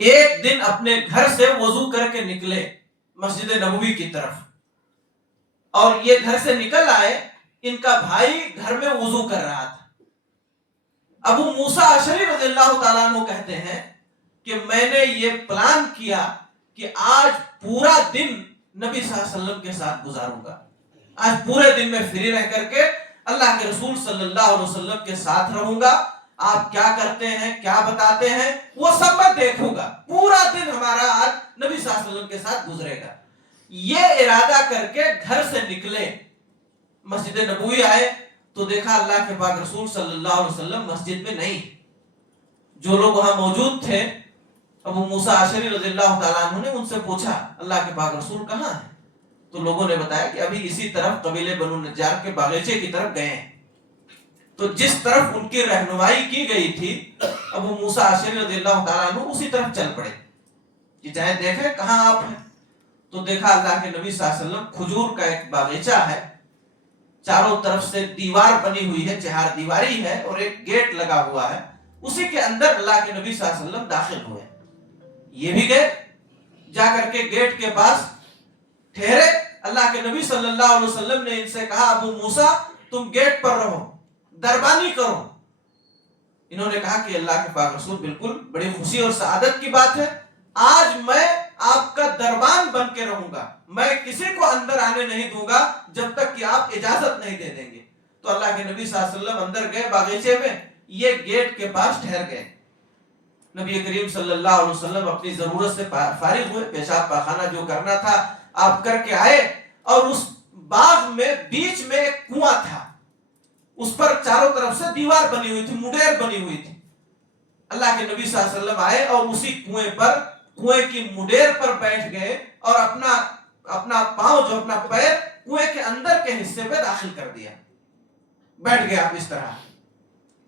ایک دن اپنے گھر سے وضو کر کے نکلے مسجد نبوی کی طرف، اور یہ گھر سے نکل آئے، ان کا بھائی گھر میں وضو کر رہا تھا۔ ابو موسیٰ اشعری رضی اللہ تعالیٰ عنہ کہتے ہیں کہ میں نے یہ پلان کیا کہ آج پورا دن نبی صلی اللہ علیہ وسلم کے ساتھ گزاروں گا، آج پورے دن میں فری رہ کر کے اللہ کے رسول صلی اللہ علیہ وسلم کے ساتھ رہوں گا، آپ کیا کرتے ہیں، کیا بتاتے ہیں، وہ سب میں دیکھوں گا، پورا دن ہمارا آج نبی صلی اللہ علیہ وسلم کے ساتھ گزرے گا۔ یہ ارادہ کر کے گھر سے نکلے، مسجد نبوی آئے تو دیکھا اللہ کے پاک رسول صلی اللہ علیہ وسلم مسجد میں نہیں۔ جو لوگ وہاں موجود تھے، ابو موسیٰ اشعری رضی اللہ تعالیٰ عنہ نے ان سے پوچھا اللہ کے پاک رسول کہاں ہیں؟ تو لوگوں نے بتایا کہ ابھی اسی طرف قبیلے بنو نجار کے باغیچے کی طرف گئے ہیں۔ تو جس طرف ان کی رہنمائی کی گئی تھی ابو موسیٰ اشعری رضی اللہ تعالیٰ عنہ اسی طرف چل پڑے کہ چاہے دیکھیں کہاں آپ ہیں۔ تو دیکھا اللہ کے نبی صلی اللہ علیہ وسلم، کھجور کا ایک باغیچہ ہے، چاروں طرف سے دیوار بنی ہوئی ہے، چہار دیواری ہے اور ایک گیٹ لگا ہوا ہے، اسی کے اندر اللہ کے نبی صلی اللہ علیہ وسلم داخل ہوئے۔ یہ بھی گئے، جا کر کے گیٹ کے پاس ٹھہرے۔ اللہ کے نبی صلی اللہ علیہ وسلم نے ان سے کہا ابو موسیٰ تم گیٹ پر رہو، دربانی کرو۔ انہوں نے کہا کہ اللہ کے پاک رسول بالکل بڑی خوشی اور سعادت کی بات ہے، آج میں آپ کا دربان بن کے رہوں گا، میں کسی کو اندر آنے نہیں دوں گا جب تک کہ آپ اجازت نہیں دے دیں گے۔ تو اللہ کے نبی صلی اللہ علیہ وسلم اندر گئے باغیچے میں، یہ گیٹ کے پاس ٹھہر گئے۔ نبی کریم صلی اللہ علیہ وسلم اپنی ضرورت سے فارغ ہوئے، پیشاب پاخانہ جو کرنا تھا آپ کر کے آئے، اور اس باغ میں بیچ میں ایک کنواں تھا، اس پر چاروں طرف سے دیوار بنی ہوئی تھی، مڈیر بنی ہوئی تھی۔ اللہ کے نبی صلی اللہ علیہ وسلم آئے اور اسی کنویں کی مڈیر پر بیٹھ گئے اور اپنا پاؤں جو اپنا پیر کنویں کے اندر کے حصے پہ داخل کر دیا، بیٹھ گیا اس طرح۔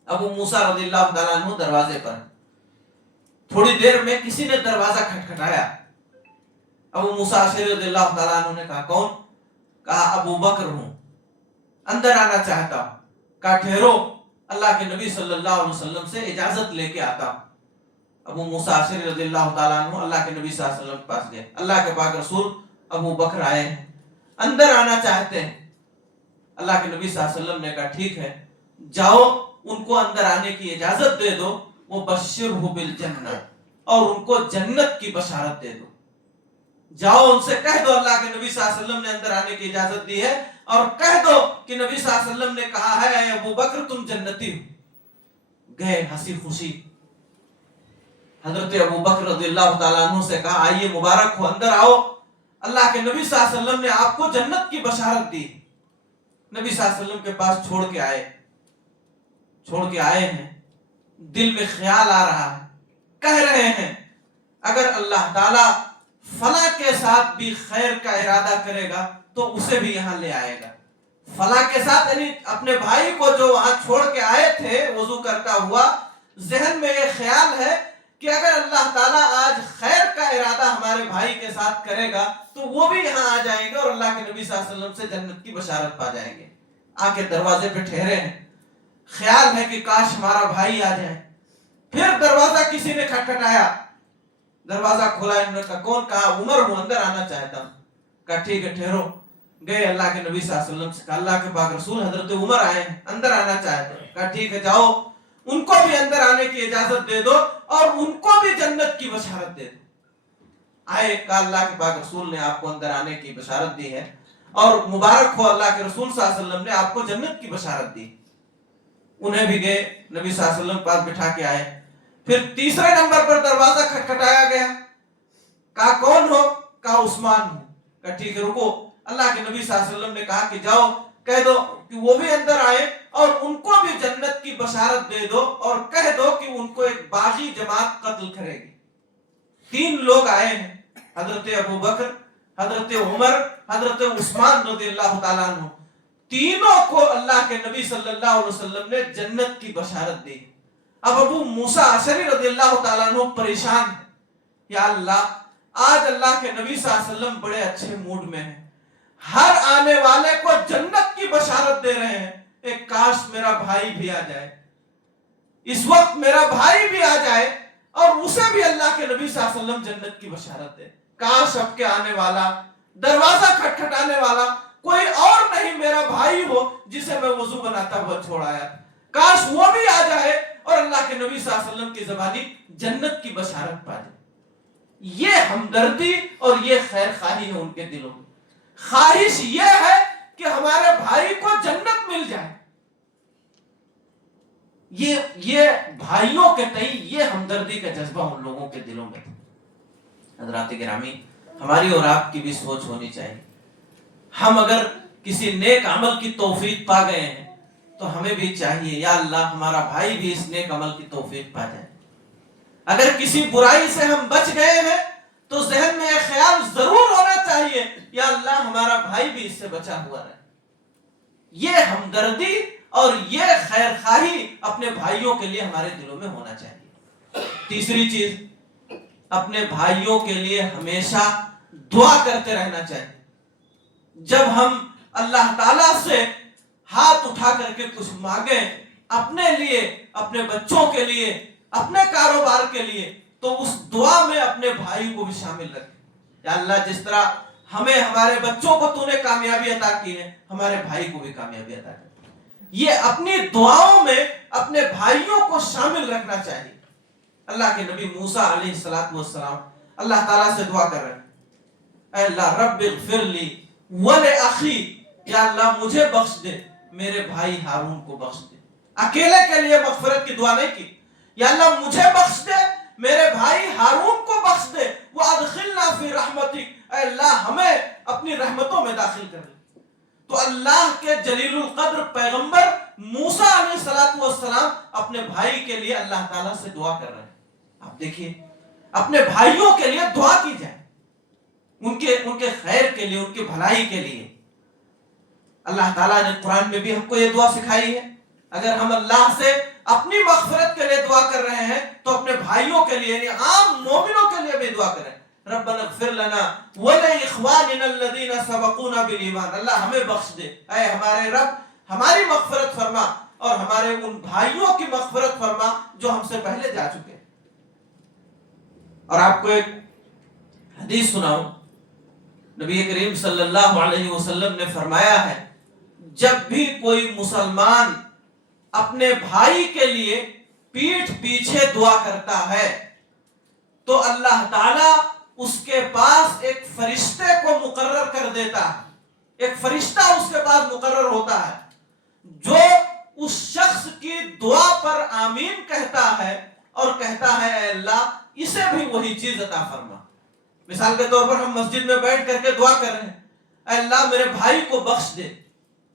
ابو موسیٰ رضی اللہ تعالیٰ عنہ دروازے پر، تھوڑی دیر میں کسی نے دروازہ کھٹکھٹایا۔ ابو موسیٰ اشعری رضی اللہ تعالیٰ عنہ نے کہا کون؟ کہا ابو بکر ہوں، اندر آنا چاہتا ہوں۔ کہا ٹھہرو، اللہ کے نبی صلی اللہ علیہ وسلم سے اجازت لے کے آتا ہوں۔ ابو موسیٰ اشعری رضی اللہ تعالیٰ عنہ اللہ کے نبی صلی اللہ علیہ وسلم کے پاس گئے، اللہ کے پاک رسول ابو بکر آئے ہیں، اندر آنا چاہتے ہیں۔ اللہ کے نبی صلی اللہ علیہ وسلم نے کہا ٹھیک ہے، جاؤ ان کو اندر آنے کی اجازت دے دو، وہ بشرہ بالجنہ، اور ان کو جنت کی بشارت دے دو۔ جاؤ ان سے کہہ دو اللہ کے نبی صلی اللہ علیہ وسلم نے اندر آنے کی اجازت دی ہے، اور کہہ دو کہ نبی صلی اللہ علیہ وسلم نے کہا ہے اے ابو بکر تم جنتی ہو۔ گئے ہنسی خوشی، حضرت ابو بکر رضی اللہ تعالیٰ عنہ سے کہا آئیے مبارک ہو، اندر آؤ، اللہ کے نبی صلی اللہ علیہ وسلم نے آپ کو جنت کی بشارت دی۔ نبی صلی اللہ علیہ وسلم کے پاس چھوڑ کے آئے ہیں، دل میں خیال آ رہا ہے، کہہ رہے ہیں اگر اللہ تعالیٰ فلاں کے ساتھ بھی خیر کا ارادہ کرے گا تو اسے بھی یہاں لے آئے گا۔ فلاں کے ساتھ یعنی اپنے بھائی کو جو وہاں چھوڑ کے آئے تھے وضو کرتا ہوا، ذہن میں یہ خیال ہے کہ اگر اللہ تعالیٰ آج خیر کا ارادہ ہمارے بھائی کے ساتھ کرے گا تو وہ بھی یہاں آ جائیں گے اور اللہ کے نبی صلی اللہ علیہ وسلم سے جنت کی بشارت پا جائیں گے۔ آ کے دروازے پہ ٹھہرے ہیں، خیال ہے کہ کاش ہمارا بھائی آ جائے۔ پھر دروازہ کسی نے کھٹکھٹایا، دروازہ کھولا، انہوں نے کہا کون؟ کہا عمر ہوں، اندر آنا چاہتا ہوں۔ کہا ٹھیک ہے ٹھہرو۔ گئے اللہ کے نبی صلی اللہ علیہ وسلم سے کہا اللہ کے پاک رسول حضرت عمر آئے ہیں، اندر آنا چاہتے ہیں۔ کہا ٹھیک ہے جاؤ ان کو بھی اندر آنے کی اجازت دے دو اور ان کو بھی جنت کی بشارت دے دو۔ آئے، کہا اللہ کے پاک رسول نے آپ کو اندر آنے کی بشارت دی ہے، اور مبارک ہو اللہ کے رسول صلی اللہ علیہ وسلم نے آپ کو جنت کی بشارت دی۔ انہیں بھی گئے نبی صلی اللہ علیہ وسلم کے پاس بٹھا کے آئے۔ پھر تیسرے نمبر پر دروازہ کھٹکھٹایا گیا، کہا کون ہو؟ کہا عثمان ہوں۔ کہا ٹھیک ہے رکو۔ اللہ کے نبی صلی اللہ علیہ وسلم نے کہا کہ جاؤ کہہ دو کہ وہ بھی اندر آئے اور ان کو بھی جنت کی بشارت دے دو، اور کہہ دو کہ ان کو ایک باغی جماعت قتل کرے گی۔ 3 لوگ آئے ہیں، حضرت ابو بکر، حضرت عمر، حضرت عثمان رضی اللہ تعالیٰ عنہ، تینوں کو اللہ کے نبی صلی اللہ علیہ وسلم نے جنت کی بشارت دی۔ اب ابو موسیٰ اشعری رضی اللہ تعالیٰ عنہ پریشان ہے، یا اللہ آج اللہ کے نبی صلی اللہ علیہ وسلم بڑے اچھے موڈ میں ہیں، ہر آنے والے کو جنت کی بشارت دے رہے ہیں، ایک کاش میرا بھائی بھی آ جائے، اس وقت میرا بھائی بھی آ جائے اور اسے بھی اللہ کے نبی صلی اللہ علیہ وسلم جنت کی بشارت دے. کاش اب کے آنے والا, دروازہ کھٹکھٹانے والا کوئی اور نہیں میرا بھائی ہو جسے میں وضو بناتا ہوا چھوڑ آیا. کاش وہ بھی آ جائے اور اللہ کے نبی صلی اللہ علیہ وسلم کی زبانی جنت کی بشارت پا جائے. یہ ہمدردی اور یہ خیر خواہی ہے ان کے دلوں میں. خواہش یہ ہے کہ ہمارے بھائی کو جنت مل جائے. یہ بھائیوں کے تئیں یہ ہمدردی کا جذبہ ان لوگوں کے دلوں میں تھا. حضرات گرامی, ہماری اور آپ کی بھی سوچ ہونی چاہیے. ہم اگر کسی نیک عمل کی توفیق پا گئے ہیں تو ہمیں بھی چاہیے یا اللہ ہمارا بھائی بھی اس نیک عمل کی توفیق پا جائے. اگر کسی برائی سے ہم بچ گئے ہیں تو ذہن میں ایک خیال ضرور ہونا چاہیے یا اللہ ہمارا بھائی بھی اس سے بچا ہوا رہے. یہ ہمدردی اور یہ خیر خواہی اپنے بھائیوں کے لیے ہمارے دلوں میں ہونا چاہیے. تیسری چیز, اپنے بھائیوں کے لیے ہمیشہ دعا کرتے رہنا چاہیے. جب ہم اللہ تعالیٰ سے ہاتھ اٹھا کر کے کچھ مانگیں اپنے لیے, اپنے بچوں کے لیے, اپنے کاروبار کے لیے, تو اس دعا میں اپنے بھائی کو بھی شامل رکھیں. یا اللہ جس طرح ہمیں ہمارے بچوں کو تو نے کامیابی عطا کی ہے, ہمارے بھائی کو بھی کامیابی عطا کی. یہ اپنی دعاؤں میں اپنے بھائیوں کو شامل رکھنا چاہیے. اللہ کے نبی موسیٰ علیہ السلام اللہ تعالیٰ سے دعا کر رہے ہیں, اے اللہ رب اغفر لی ولأخی, یا اللہ مجھے بخش دے, میرے بھائی ہارون کو بخش دے. اکیلے کے لیے مغفرت کی دعا نہیں کی, یا اللہ مجھے بخش دے, میرے بھائی ہارون کو بخش دے. وادخلنا فی رحمتک, اے اللہ ہمیں اپنی رحمتوں میں داخل کر لے. تو اللہ کے جلیل القدر پیغمبر موسیٰ علیہ السلام اپنے بھائی کے لیے اللہ تعالیٰ سے دعا کر رہے ہیں. آپ دیکھیے, اپنے بھائیوں کے لیے دعا کی جائے, ان کے خیر کے لیے, ان کی بھلائی کے لیے. اللہ تعالیٰ نے قرآن میں بھی ہم کو یہ دعا سکھائی ہے. اگر ہم اللہ سے اپنی مغفرت کے لیے دعا کر رہے ہیں تو اپنے بھائیوں کے لیے یعنی عام مومنوں کے لیے بھی دعا کریں. ربنا اغفر لنا ولاخواننا الذين سبقونا بالایمان, اللہ ہمیں بخش دے, اے ہمارے رب ہماری مغفرت فرما اور ہمارے ان بھائیوں کی مغفرت فرما جو ہم سے پہلے جا چکے. اور آپ کو ایک حدیث سناؤں, نبی کریم صلی اللہ علیہ وسلم نے فرمایا ہے, جب بھی کوئی مسلمان اپنے بھائی کے لیے پیٹھ پیچھے دعا کرتا ہے تو اللہ تعالی اس کے پاس ایک فرشتے کو مقرر کر دیتا ہے. ایک فرشتہ اس کے پاس مقرر ہوتا ہے جو اس شخص کی دعا پر آمین کہتا ہے اور کہتا ہے اے اللہ اسے بھی وہی چیز عطا فرما. مثال کے طور پر ہم مسجد میں بیٹھ کر کے دعا کر رہے ہیں, اے اللہ میرے بھائی کو بخش دے,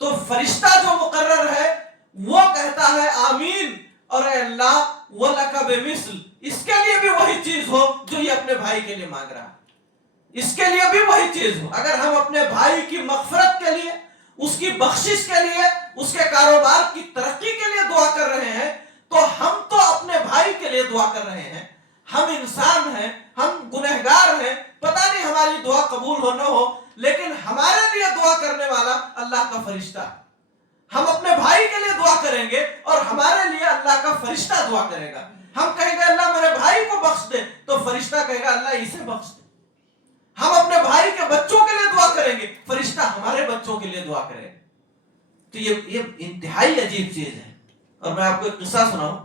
تو فرشتہ جو مقرر ہے وہ کہتا ہے آمین, اور اے اللہ وَلَكَ بِمِثْلِ, اس کے لیے بھی وہی چیز ہو جو یہ اپنے بھائی کے لیے مانگ رہا ہے, اس کے لیے بھی وہی چیز ہو. اگر ہم اپنے بھائی کی مغفرت کے لیے, اس کی بخشش کے لیے, اس کے کاروبار کی ترقی کے لیے دعا کر رہے ہیں تو ہم تو اپنے بھائی کے لیے دعا کر رہے ہیں. ہم انسان ہیں, ہم گنہگار ہیں, پتہ نہیں ہماری دعا قبول ہو نہ ہو, لیکن ہمارے لیے دعا کرنے والا اللہ کا فرشتہ ہے. ہم اپنے بھائی کے لیے دعا کریں گے اور ہمارے لیے اللہ کا فرشتہ دعا کرے گا. ہم کہیں گے اللہ میرے بھائی کو بخش دے, تو فرشتہ کہے گا اللہ اسے بخش دے. ہم اپنے بھائی کے بچوں کے لیے دعا کریں گے, فرشتہ ہمارے بچوں کے لیے دعا کرے گا. تو یہ انتہائی عجیب چیز ہے. اور میں آپ کو ایک قصہ سناؤں.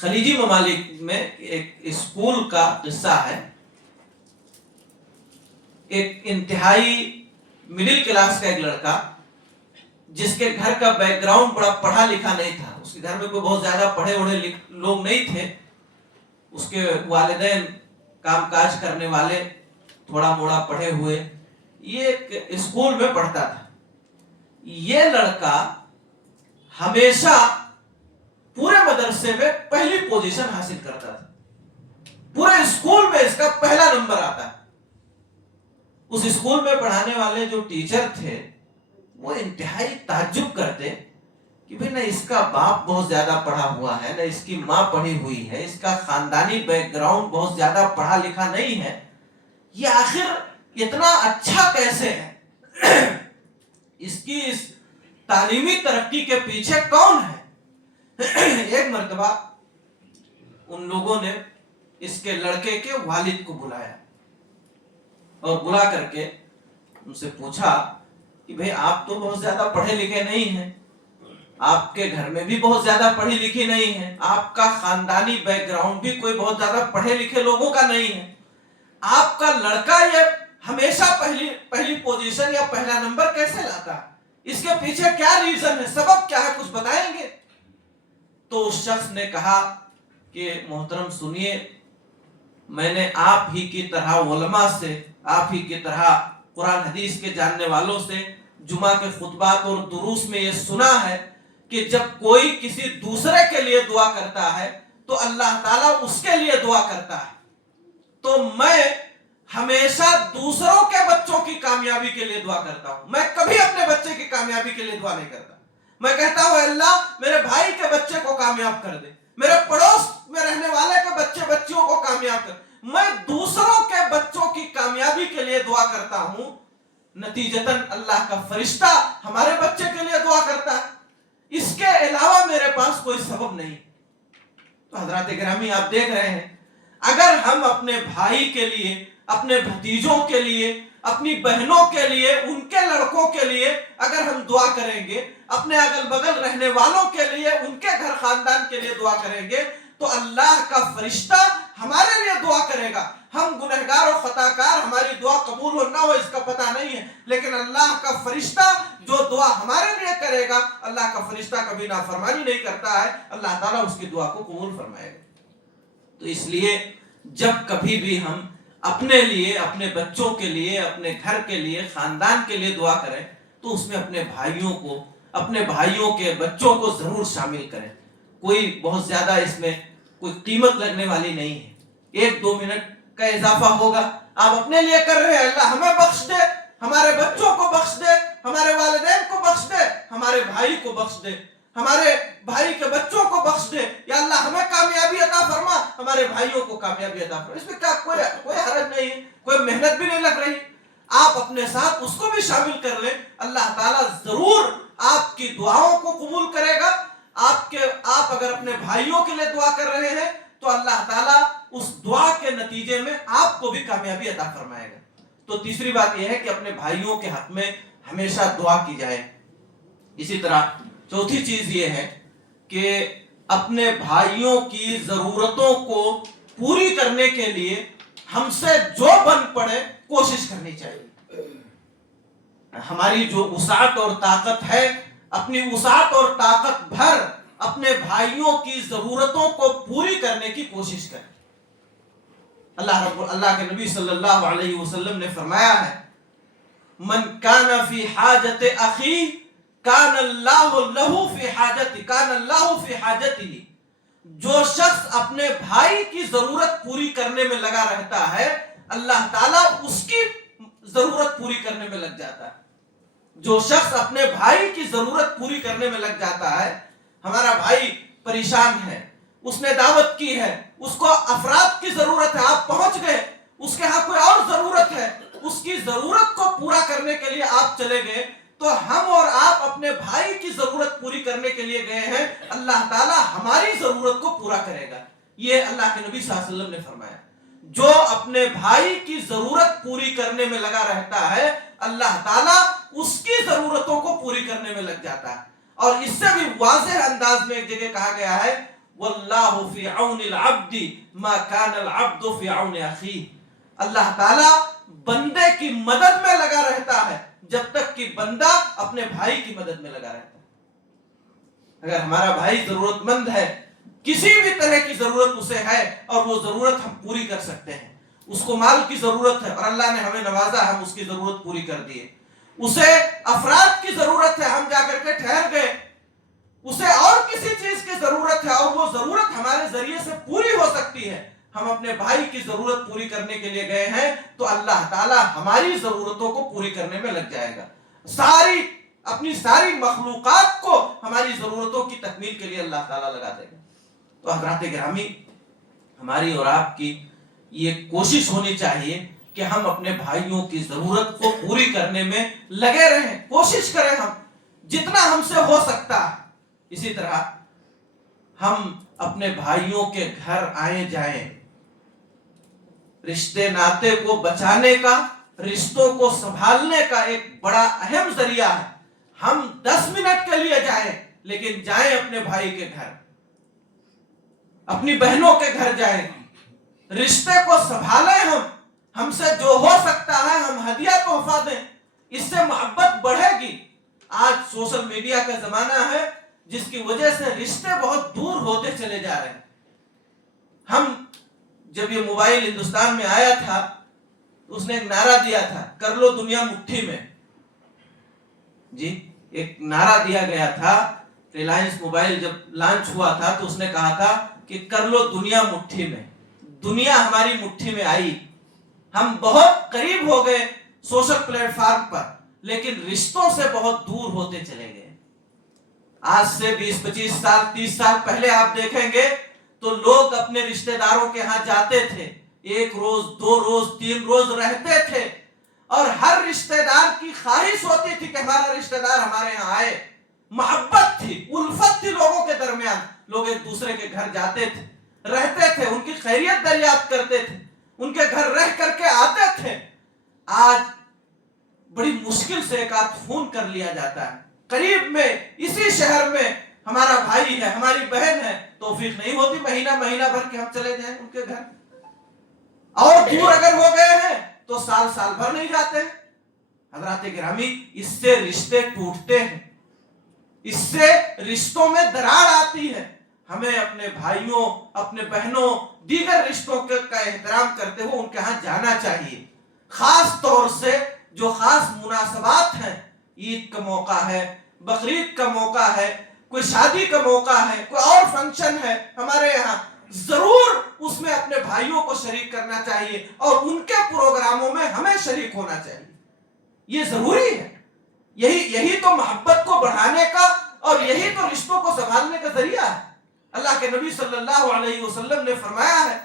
خلیجی ممالک میں ایک اسکول کا قصہ ہے. ایک انتہائی مڈل کلاس کا ایک لڑکا جس کے گھر کا بیک گراؤنڈ بڑا پڑھا لکھا نہیں تھا, اس کے گھر میں کوئی بہت زیادہ پڑھے اڑے لوگ نہیں تھے. اس کے والدین کام کاج کرنے والے, تھوڑا موڑا پڑھے ہوئے. یہ ایک اسکول میں پڑھتا تھا. یہ لڑکا ہمیشہ پورے مدرسے میں پہلی پوزیشن حاصل کرتا تھا. پورے اسکول میں اس کا پہلا نمبر آتا ہے. اس اسکول میں پڑھانے والے جو ٹیچر تھے وہ انتہائی تعجب کرتے کہ بھئی نہ اس کا باپ بہت زیادہ پڑھا ہوا ہے, نہ اس کی ماں پڑھی ہوئی ہے, اس کا خاندانی بیک گراؤنڈ بہت زیادہ پڑھا لکھا نہیں ہے, یہ آخر اتنا اچھا کیسے ہے, اس کی اس تعلیمی ترقی کے پیچھے کون ہے. ایک مرتبہ ان لوگوں نے اس کے لڑکے کے والد کو بلایا اور بلا کر کے ان سے پوچھا کہ بھئی آپ تو بہت زیادہ پڑھے لکھے نہیں ہیں، آپ کے گھر میں بھی بہت زیادہ پڑھی لکھی نہیں ہے، آپ کا خاندانی بیک گراؤنڈ بھی کوئی بہت زیادہ پڑھے لکھے لوگوں کا نہیں ہے، آپ کا لڑکا یہ ہمیشہ پہلی پوزیشن یا پہلا نمبر کیسے لاتا ہے؟ اس کے پیچھے کیا ریزن ہے، سبب کیا ہے، کچھ بتائیں گے؟ تو اس شخص نے کہا کہ محترم سنیے، میں نے آپ ہی کی طرح علماء سے، آپ ہی کی طرح قرآن حدیث کے جاننے والوں سے جمعہ کے خطبات اور دروس میں یہ سنا ہے کہ جب کوئی کسی دوسرے کے لیے دعا کرتا ہے تو اللہ تعالیٰ اس کے لیے دعا کرتا ہے، تو میں ہمیشہ دوسروں کے بچوں کی کامیابی کے لیے دعا کرتا ہوں، میں کبھی اپنے بچے کی کامیابی کے لیے دعا نہیں کرتا، میں کہتا ہوں اللہ میرے بھائی کے بچے کو کامیاب کر دے، میرے پڑوس میں رہنے والے کے بچے بچیوں کو کامیاب کر، میں دوسروں کے بچوں کی کامیابی کے لیے دعا کرتا ہوں، نتیجتاً اللہ کا فرشتہ ہمارے بچے کے لیے دعا کرتا ہے، اس کے علاوہ میرے پاس کوئی سبب نہیں۔ تو حضرات گرامی آپ دیکھ رہے ہیں، اگر ہم اپنے بھائی کے لیے، اپنے بھتیجوں کے لیے، اپنی بہنوں کے لیے، ان کے لڑکوں کے لیے اگر ہم دعا کریں گے، اپنے اگل بغل رہنے والوں کے لیے، ان کے گھر خاندان کے لیے دعا کریں گے، تو اللہ کا فرشتہ ہمارے لیے دعا کرے گا۔ ہم گنہگار و خطاکار، ہماری دعا قبول ہو نہ ہو اس کا پتہ نہیں ہے، لیکن اللہ کا فرشتہ جو دعا ہمارے لیے کرے گا، اللہ کا فرشتہ کبھی نافرمانی نہیں کرتا ہے، اللہ تعالیٰ اس کی دعا کو قبول فرمائے گا۔ تو اس لیے جب کبھی بھی ہم اپنے لیے، اپنے بچوں کے لیے، اپنے گھر کے لیے، خاندان کے لیے دعا کریں تو اس میں اپنے بھائیوں کو، اپنے بھائیوں کے بچوں کو ضرور شامل کریں۔ کوئی بہت زیادہ اس میں کوئی قیمت لگنے والی نہیں ہے، 1-2 منٹ کا اضافہ ہوگا، آپ اپنے لیے کر رہے ہیں، اللہ ہمیں بخش دے، ہمارے بچوں کو بخش دے، ہمارے والدین کو بخش دے، ہمارے بھائی کو بخش دے، ہمارے بھائی کے بچوں کو بخش دے، یا اللہ ہمیں کامیابی عطا فرما، ہمارے بھائیوں کو کامیابی عطا فرما۔ اس میں کیا کوئی حرج نہیں ہے، کوئی محنت بھی نہیں لگ رہی، آپ اپنے ساتھ اس کو بھی شامل کر لیں، اللہ تعالیٰ ضرور آپ کی دعاؤں کو قبول کرے گا۔ آپ اگر اپنے بھائیوں کے لیے دعا کر رہے ہیں تو اللہ تعالیٰ اس دعا کے نتیجے میں آپ کو بھی کامیابی عطا فرمائے گا۔ تو تیسری بات یہ ہے کہ اپنے بھائیوں کے حق میں ہمیشہ دعا کی جائے۔ اسی طرح چوتھی چیز یہ ہے کہ اپنے بھائیوں کی ضرورتوں کو پوری کرنے کے لیے ہم سے جو بن پڑے کوشش کرنی چاہیے۔ ہماری جو وسعت اور طاقت ہے، اپنی وسعت اور طاقت بھر اپنے بھائیوں کی ضرورتوں کو پوری کرنے کی کوشش کریں۔ اللہ کے نبی صلی اللہ علیہ وسلم نے فرمایا ہے، من کان فی حاجت اخی کان اللہ لہ فی حاجتہ، جو شخص اپنے بھائی کی ضرورت پوری کرنے میں لگا رہتا ہے، اللہ تعالیٰ اس کی ضرورت پوری کرنے میں لگ جاتا ہے۔ جو شخص اپنے بھائی کی ضرورت پوری کرنے میں لگ جاتا ہے، ہمارا بھائی پریشان ہے، اس نے دعوت کی ہے، اس کو افراد کی ضرورت ہے، آپ پہنچ گئے، اس کے ہاں کوئی اور ضرورت ہے، اس کی ضرورت کو پورا کرنے کے لیے آپ چلے گئے، تو ہم اور آپ اپنے بھائی کی ضرورت پوری کرنے کے لیے گئے ہیں، اللہ تعالیٰ ہماری ضرورت کو پورا کرے گا۔ یہ اللہ کے نبی صلی اللہ علیہ وسلم نے فرمایا، جو اپنے بھائی کی ضرورت پوری کرنے میں لگا رہتا ہے، اللہ تعالیٰ اس کی ضرورتوں کو پوری کرنے میں لگ جاتا ہے۔ اور اس سے بھی واضح انداز میں ایک جگہ کہا گیا ہے، واللہ فی عون العبد ما کان العبد فی عون اخیہ، اللہ تعالیٰ بندے کی مدد میں لگا رہتا ہے جب تک کہ بندہ اپنے بھائی کی مدد میں لگا رہتا ہے۔ اگر ہمارا بھائی ضرورت مند ہے، کسی بھی طرح کی ضرورت اسے ہے اور وہ ضرورت ہم پوری کر سکتے ہیں، اس کو مال کی ضرورت ہے اور اللہ نے ہمیں نوازا، ہم اس کی ضرورت پوری کر دیے، اسے افراد کی ضرورت ہے، ہم جا کر کے ٹھہر گئے، اسے اور کسی چیز کی ضرورت ہے اور وہ ضرورت ہمارے ذریعے سے پوری ہو سکتی ہے، ہم اپنے بھائی کی ضرورت پوری کرنے کے لیے گئے ہیں، تو اللہ تعالیٰ ہماری ضرورتوں کو پوری کرنے میں لگ جائے گا، اپنی ساری مخلوقات کو ہماری ضرورتوں کی تکمیل کے لیے اللہ تعالیٰ لگا دے گا۔ تو حضرات گرامی، ہماری اور آپ کی یہ کوشش ہونی چاہیے کہ ہم اپنے بھائیوں کی ضرورت کو پوری کرنے میں لگے رہیں، کوشش کریں ہم جتنا ہم سے ہو سکتا ہے۔ اسی طرح ہم اپنے بھائیوں کے گھر آئے جائیں. رشتے ناتے کو بچانے کا، رشتوں کو سنبھالنے کا ایک بڑا اہم ذریعہ ہے. ہم 10 منٹ کے لیے جائیں، لیکن جائیں اپنے بھائی کے گھر، اپنی بہنوں کے گھر جائیں، رشتے کو سنبھالیں. ہم سے جو ہو سکتا ہے ہم ہدیہ تحفہ دیں، اس سے محبت بڑھے گی. آج سوشل میڈیا کا زمانہ ہے جس کی وجہ سے رشتے بہت دور ہوتے چلے جا رہے ہیں. ہم جب یہ موبائل ہندوستان میں آیا تھا، اس نے ایک نعرہ دیا تھا، کر لو دنیا مٹھی میں. جی، ایک نعرہ دیا گیا تھا. ریلائنس موبائل جب لانچ ہوا تھا تو اس نے کہا تھا کہ کر لو دنیا مٹھی میں. دنیا ہماری مٹھی میں آئی، ہم بہت قریب ہو گئے سوشل پلیٹ فارم پر، لیکن رشتوں سے بہت دور ہوتے چلے گئے. آج سے 20-25 سال 30 سال پہلے آپ دیکھیں گے تو لوگ اپنے رشتہ داروں کے ہاں جاتے تھے، 1 روز 2 روز 3 روز رہتے تھے، اور ہر رشتہ دار کی خواہش ہوتی تھی کہ ہمارا رشتہ دار ہمارے یہاں آئے. محبت تھی، الفت تھی لوگوں کے درمیان. لوگ ایک دوسرے کے گھر جاتے تھے، رہتے تھے، ان کی خیریت دریافت کرتے تھے، ان کے گھر رہ کر کے آتے تھے. آج بڑی مشکل سے ایک آدھ فون کر لیا جاتا ہے. قریب میں اسی شہر میں ہمارا بھائی ہے، ہماری بہن ہے، توفیق نہیں ہوتی مہینہ بھر کے ہم چلے جائیں ان کے گھر. اور دور اگر ہو گئے ہیں تو سال بھر نہیں جاتے ہیں. حضرات گرامی، اس سے رشتے ٹوٹتے ہیں، اس سے رشتوں میں درار آتی ہے. ہمیں اپنے بھائیوں، اپنے بہنوں، دیگر رشتوں کا احترام کرتے ہوئے ان کے ہاں جانا چاہیے. خاص طور سے جو خاص مناسبات ہیں، عید کا موقع ہے، بقرعید کا موقع ہے، کوئی شادی کا موقع ہے، کوئی اور فنکشن ہے ہمارے یہاں، ضرور اس میں اپنے بھائیوں کو شریک کرنا چاہیے اور ان کے پروگراموں میں ہمیں شریک ہونا چاہیے. یہ ضروری ہے. یہی تو محبت کو بڑھانے کا اور یہی تو رشتوں کو سنبھالنے کا ذریعہ ہے. اللہ کے نبی صلی اللہ علیہ وسلم نے فرمایا ہے،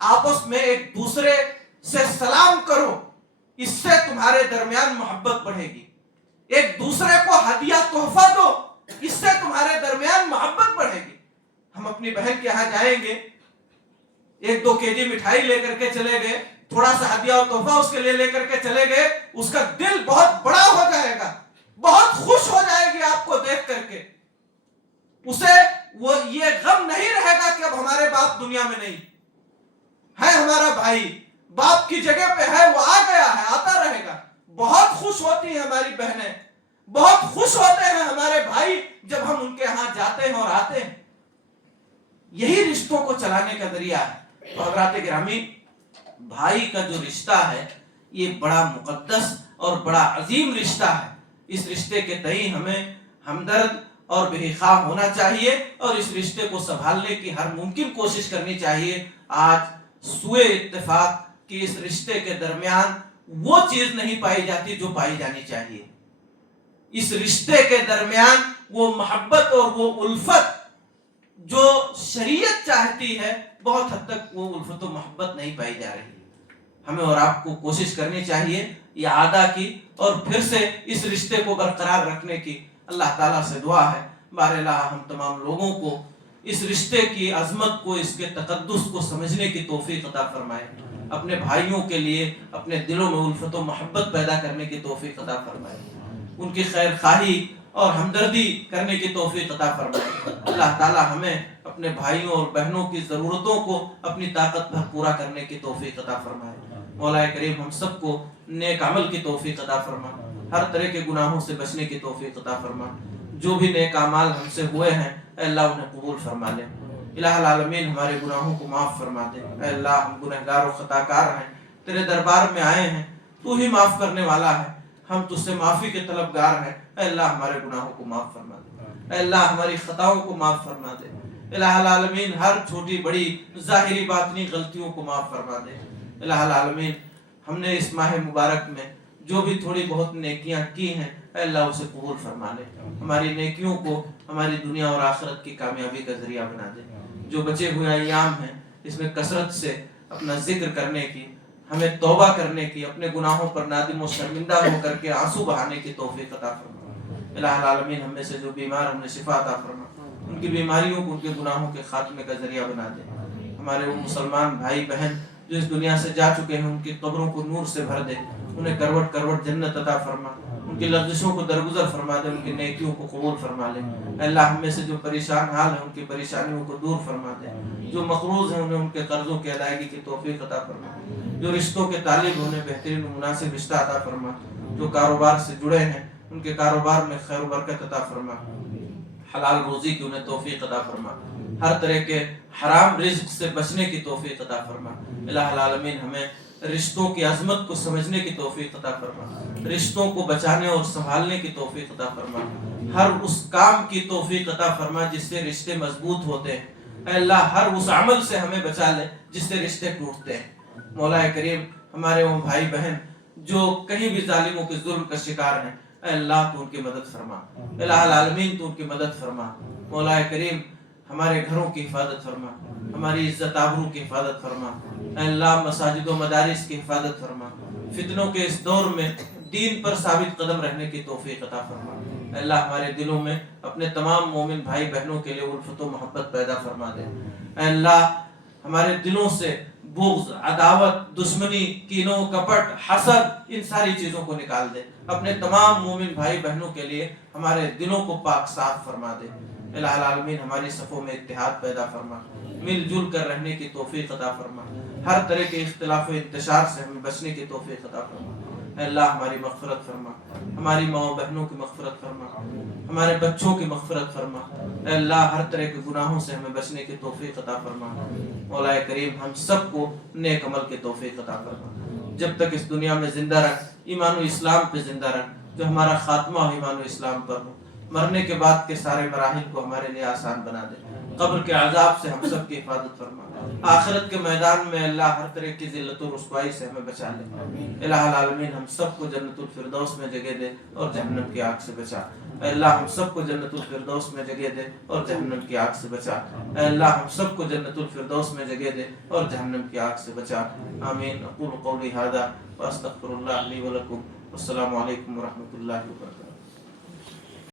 آپس میں ایک دوسرے سے سلام کرو، اس سے تمہارے درمیان محبت بڑھے گی. ایک دوسرے کو ہدیہ تحفہ دو، اس سے تمہارے درمیان محبت بڑھے گی. ہم اپنی بہن کے یہاں جائیں گے، 1-2 kg مٹھائی لے کر کے چلے گئے، تھوڑا سا ہدیہ اور تحفہ اس کے لیے لے کر کے چلے گئے، اس کا دل بہت بڑا ہو جائے گا، بہت خوش ہو جائے گی آپ کو دیکھ کر کے. اسے وہ یہ غم نہیں رہے گا کہ اب ہمارے باپ دنیا میں نہیں ہے، ہمارا بھائی باپ کی جگہ پہ ہے، وہ آ گیا ہے، آتا رہے گا. بہت خوش ہوتی ہیں ہماری بہنیں، بہت خوش ہوتے ہیں ہمارے بھائی جب ہم ان کے ہاں جاتے ہیں اور آتے ہیں. یہی رشتوں کو چلانے کا ذریعہ ہے. تو حضرات گرامی، بھائی کا جو رشتہ ہے یہ بڑا مقدس اور بڑا عظیم رشتہ ہے. اس رشتے کے تئیں ہمیں ہمدرد اور بے خواہ ہونا چاہیے اور اس رشتے کو سنبھالنے کی ہر ممکن کوشش کرنی چاہیے. آج سوء اتفاق کہ اس رشتے کے درمیان وہ چیز نہیں پائی جاتی جو پائی جانی چاہیے. اس رشتے کے درمیان وہ محبت اور وہ الفت جو شریعت چاہتی ہے، بہت حد تک وہ الفت و محبت نہیں پائی جا رہی. ہمیں اور آپ کو کوشش کرنی چاہیے اعادہ کی اور پھر سے اس رشتے کو برقرار رکھنے کی. اللہ تعالیٰ سے دعا ہے بار الہ ہم تمام لوگوں کو اس رشتے کی عظمت کو، اس کے تقدس کو سمجھنے کی توفیق عطا فرمائے. اپنے بھائیوں کے لیے اپنے دلوں میں الفت و محبت پیدا کرنے کی توفیق عطا فرمائے. ان کی خیر خواہی اور ہمدردی کرنے کی توفیق عطا فرمائے. اللہ تعالیٰ ہمیں اپنے بھائیوں اور بہنوں کی ضرورتوں کو اپنی طاقت پر پورا کرنے کی توفیق عطا فرمائے. مولا کریم ہم سب کو نیک عمل کی توفیق عطا فرما، ہر طرح کے گناہوں سے بچنے کی توفیق عطا فرما. جو بھی نیک اعمال ہم سے ہوئے ہیں اے اللہ انہیں قبول فرما لے. الہ العالمین ہمارے گناہوں کو معاف فرما دے. اے اللہ ہم گنہگار و خطاکار ہیں، تیرے دربار میں آئے ہیں، تو ہی معاف کرنے والا ہے، ہم تجھ سے معافی کے طلبگار ہیں. اے اللہ ہمارے گناہوں کو معاف فرما دے. اے اللہ ہماری خطاؤں کو معاف فرما دے. الہ العالمین ہر چھوٹی بڑی ظاہری باطنی غلطیوں کو معاف فرما دے. الہ العالمین ہم نے اس ماہ مبارک میں جو بھی تھوڑی بہت نیکیاں کی ہیں اے اللہ اسے قبول فرما لے. ہماری نیکیوں کو ہماری دنیا اور آخرت کی کامیابی کا ذریعہ بنا دے. جو بچے ہوئے ایام ہیں اس میں کثرت سے اپنا ذکر کرنے کی، ہمیں توبہ کرنے کی، اپنے گناہوں پر نادم و شرمندہ ہو کر کے آنسو بہانے کی توفیق عطا فرما. الہ العالمین ہم میں سے جو بیمار ہم نے شفا عطا فرما، ان کی بیماریوں کو ان کے گناہوں کے خاتمے کا ذریعہ بنا دے. ہمارے وہ مسلمان بھائی بہن جو اس دنیا سے جا چکے ہیں ان کی قبروں کو نور سے بھر دے, انہیں کروٹ کروٹ جنت عطا فرما, ان کی لغزشوں کو درگزر فرما دے, ان کی نیکیوں کو قبول فرما لے. اے اللہ ہم میں سے جو پریشان حال ہیں ان کی پریشانیوں کو دور فرما دے, جو مقروض ہیں انہیں ان کے قرضوں کی ادائیگی کی توفیق عطا فرما, جو رشتوں کے طالب انہیں بہترین و مناسب رشتہ عطا فرما, جو کاروبار سے جڑے ہیں ان کے کاروبار میں خیر و برکت عطا فرما, حلال روزی کی انہیں توفیق عطا فرما, ہر طرح کے حرام رزق سے بچنے کی توفیق عطا فرما. الہ العالمین ہمیں رشتوں کی عظمت کو سمجھنے کی توفیق عطا فرما, رشتوں کو بچانے اور سنبھالنے کی توفیق عطا فرما, ہر اس کام کی توفیق عطا فرما جس سے رشتے مضبوط ہوتے ہیں. اے اللہ ہر اس عمل سے ہمیں بچا لے جس سے رشتے ٹوٹتے ہیں. مولا کریم ہمارے وہ بھائی بہن جو کہیں بھی ظالموں کے ظلم کا شکار ہیں, اے اللہ تو ان کی مدد فرما, الہ العالمین تو ان کی مدد فرما. مولا کریم ہمارے گھروں کی حفاظت فرما, ہماری عزت آبرو کی حفاظت فرما. اے اللہ مساجد و مدارس کی حفاظت فرما, فتنوں کے اس دور میں دین پر ثابت قدم رہنے کی توفیق عطا فرما. اے اللہ ہمارے دلوں میں اپنے تمام مومن بھائی بہنوں کے لیے الفت و محبت پیدا فرما دے. اے اللہ ہمارے دلوں سے بغض, عداوت, دشمنی, کینوں, کپٹ, حسد ان ساری چیزوں کو نکال دے. اپنے تمام مومن بھائی بہنوں کے لیے ہمارے دلوں کو پاک صاف فرما دے. الہ العالمین ہماری صفوں میں اتحاد پیدا فرما, مل جل کر رہنے کی توفیق عطا فرما, ہر طرح کے اختلاف و انتشار سے ہمیں بچنے کی توفیق عطا فرما. اے اللہ ہماری مغفرت فرما, ہماری ماں بہنوں کی مغفرت فرما, ہمارے بچوں کی مغفرت فرما. اے اللہ ہر طرح کے گناہوں سے ہمیں بچنے کی توفیق عطا فرما. مولا کریم ہم سب کو نیک عمل کی توفیق عطا فرما. جب تک اس دنیا میں زندہ رکھ, ایمان و اسلام پہ زندہ رکھ, جو ہمارا خاتمہ ایمان و اسلام پر ہو. مرنے کے بعد کے سارے مراحل کو ہمارے لیے آسان بنا دے. قبر کے عذاب سے ہم سب کی حفاظت فرما. آخرت کے میدان میں اللہ ہر طرح کی ذلت و رسوائی سے ہمیں بچا لے. الہ العالمین ہم سب کو جنت الفردوس میں جگہ دے اور جہنم کی آگ سے بچا. اے اللہ ہم سب کو جنت الفردوس میں جگہ دے اور جہنم کی آگ سے بچا. اے اللہ ہم سب کو جنت الفردوس میں جگہ دے اور جہنم کی آگ سے بچا. آمین. اقول قولی ھذا واستغفر اللہ لی ولکم. السلام علیکم ورحمۃ اللہ وبرکاتہ.